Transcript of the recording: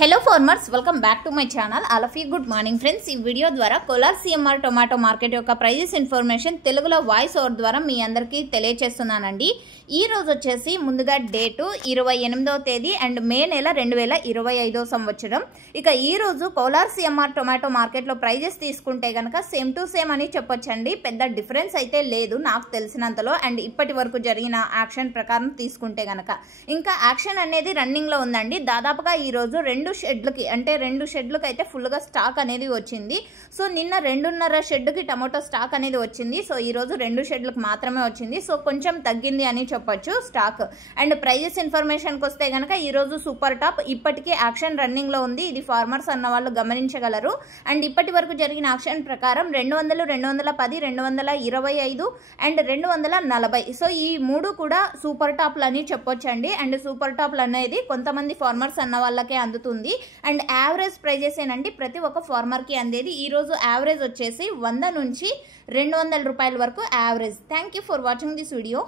Hello farmers, welcome back to my channel. All of you good morning friends. ఈ video ద్వారా Kolar CMR tomato market యొక్క prices information తెలుగులో voice over ద్వారా మీ అందరికీ తెలియజేస్తున్నానండి. ఈ రోజు వచ్చేసి ముందుగా డేటు 28వ తేదీ అండ్ మే నెల 2025 సంవత్సరం. ఇక ఈ రోజు కోలార్ సిఎంఆర్ టొమాటో మార్కెట్లో ప్రైజెస్ తీసుకుంటే కనుక సేమ్ టు సేమ్ అని చెప్పొచ్చండి. పెద్ద డిఫరెన్స్ అయితే లేదు నాకు తెలిసినంతలో. అండ్ ఇప్పటి వరకు జరిగిన యాక్షన్ ప్రకారం తీసుకుంటే కనుక ఇంకా యాక్షన్ అనేది రన్నింగ్లో ఉందండి. దాదాపుగా ఈ రోజు రెండు షెడ్లకి అయితే ఫుల్గా స్టాక్ అనేది వచ్చింది. సో నిన్న 2.5 షెడ్కి టమాటో స్టాక్ అనేది వచ్చింది. సో ఈ రోజు 2 షెడ్లకు మాత్రమే వచ్చింది. సో కొంచెం తగ్గింది అని చెప్పొచ్చు స్టాక్. అండ్ ప్రైజెస్ ఇన్ఫర్మేషన్కి వస్తే కనుక ఈరోజు సూపర్ టాప్ ఇప్పటికీ యాక్షన్ రన్నింగ్లో ఉంది. ఇది ఫార్మర్స్ అన్న వాళ్ళు గమనించగలరు. అండ్ ఇప్పటి వరకు జరిగిన యాక్షన్ ప్రకారం 200, 210, 225 అండ్ 240. సో ఈ మూడు కూడా సూపర్ టాప్లు అని చెప్పొచ్చండి. అండ్ సూపర్ టాప్లు అనేది కొంతమంది ఫార్మర్స్ అన్న వాళ్ళకే అందుతుంది. అండ్ యావరేజ్ ప్రైజెస్ ఏనండి ప్రతి ఒక్క ఫార్మర్కి అందేది. ఈరోజు యావరేజ్ వచ్చేసి 100 నుంచి 200 రూపాయల వరకు average. Thank you for watching this video.